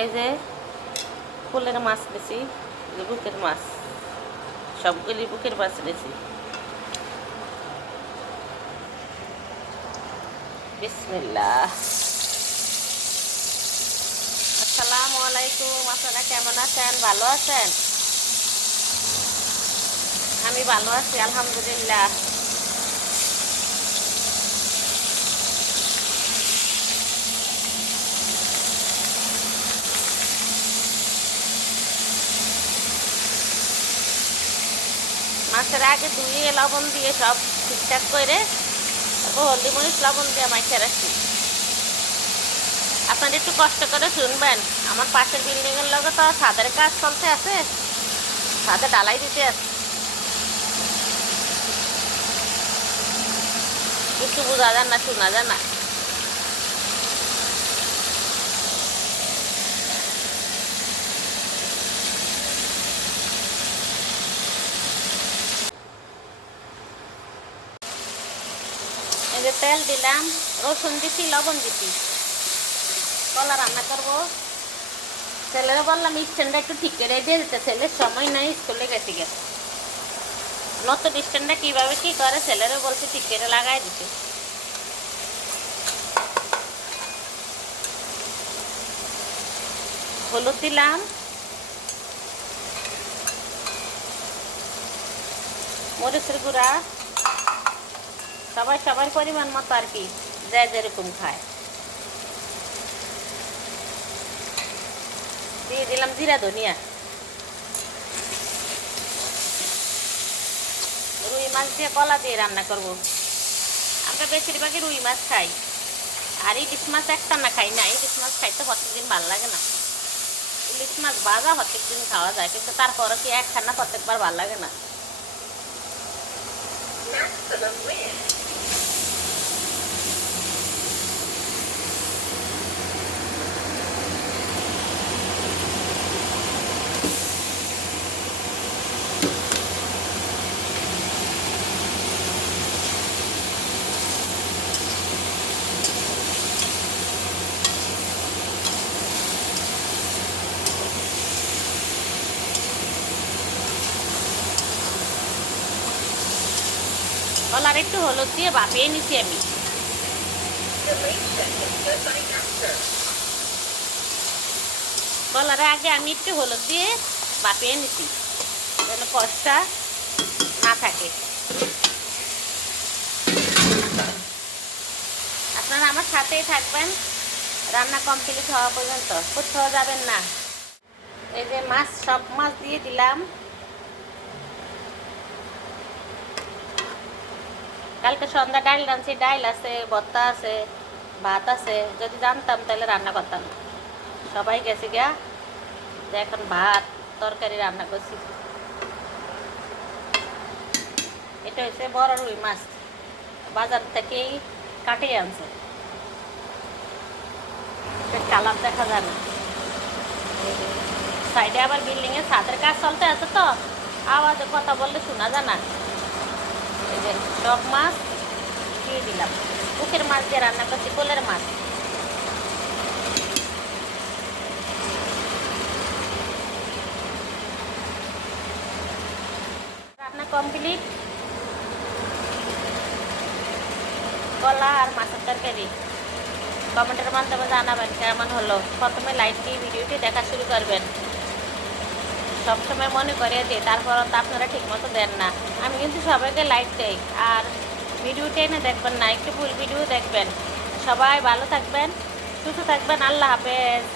এই যে ফুলের মাছ নিয়েছি, বুকের মাছ, সবগুলি বুকের মাছ নিয়েছি। বিসমিল্লাহ। আসসালামু আলাইকুম। আপনারা কেমন আছেন? ভালো আছেন? আমি ভালো আছি আলহামদুলিল্লাহ। মাছের আগে ধুয়ে লবণ দিয়ে সব ঠিকঠাক করে তারপর হলদি মরিচ লবণ দিয়ে মাইখে রাখছি। আপনারা একটু কষ্ট করে শুনবেন। আমার পাশের বিল্ডিংয়ের লগে তো ছাদের কাজ চলতে আছে, ছাদে ঢালাই দিতে আছে, কিছু বোঝা যায় না, শোনা যায় না। এই যে তেল দিলাম, রসুন দিছি, লবণ দিছি, কলা রান্না করবো। ছেলেরা বললাম স্ট্যান্ডটা একটু ঠিক করে দিয়ে দিতে, ছেলের সময় নাই, স্কুলে গেছে গেছে। নতুন স্ট্যান্ডটা কীভাবে কী করে ছেলেরা বলছে ঠিক করে লাগাই দিতে। হলুদ দিলাম, মরিচের গুঁড়া, সবাই সবার পরিমাণ মতো আর কি, যে যেরকম খায়। দিয়ে দিলাম জিরা ধনিয়া। রুই মাছ দিয়ে কলা দিয়ে রান্না করব। আমরা বেশিরভাগই রুই মাছ খাই, আর ইলিশ মাছ একটা না খাই না। ইলিশ মাছ খাইতে প্রত্যেকদিন ভালো লাগে না। ইলিশ মাছ ভাজা প্রত্যেকদিন খাওয়া যায়, কিন্তু তারপরে কি একখানা প্রত্যেকবার ভালো লাগে না। কলার একটু হলুদ দিয়ে ভাপিয়ে নিছি আমি। কলারে আগে আমি একটু হলুদ দিয়ে ভাপিয়ে নিছি, যেন কষটা না থাকে। আপনারা আমার সাথেই থাকবেন রান্না কমপ্লিট হওয়া পর্যন্ত, কোথাও যাবেন না। এই যে মাছ, সব মাছ দিয়ে দিলাম। কালকে সন্ধ্যা ডাইল রাঁধছি, ডাইল আছে, ভর্তা আছে, ভাত আছে। যদি জানতাম তাহলে রান্না করতাম। সবাই গেছে গিয়া, এখন ভাত তরকারি রান্না করছি। এটা হচ্ছে বড় রুই মাছ, বাজার থেকেই কাটিয়ে আনছে, কালার দেখা যায় না। সাইডে আবার বিল্ডিংয়ে ছাদের কাজ চলতে আছে, তো আওয়াজে কথা বললে শোনা যায় না। এই যে সব মাছ দিয়ে দিলাম। পুকুরের মাছ দিয়ে রান্না করছি, কোলের মাছ। রান্না কমপ্লিট। কলা আর মাছের তরকারি। কমেন্টের মাধ্যমে জানাবেন কেমন হলো। প্রথমে লাইক দিয়ে ভিডিওটি দেখা শুরু করবেন। সবসময় মনে করে দিই, তারপরও তো আপনারা ঠিকমতো দেন না। আমি কিন্তু সবাইকে লাইক দেই, আর ভিডিওটা এনে দেখবেন না, একটু ফুল ভিডিও দেখবেন। সবাই ভালো থাকবেন, সুস্থ থাকবেন। আল্লাহ হাফেজ।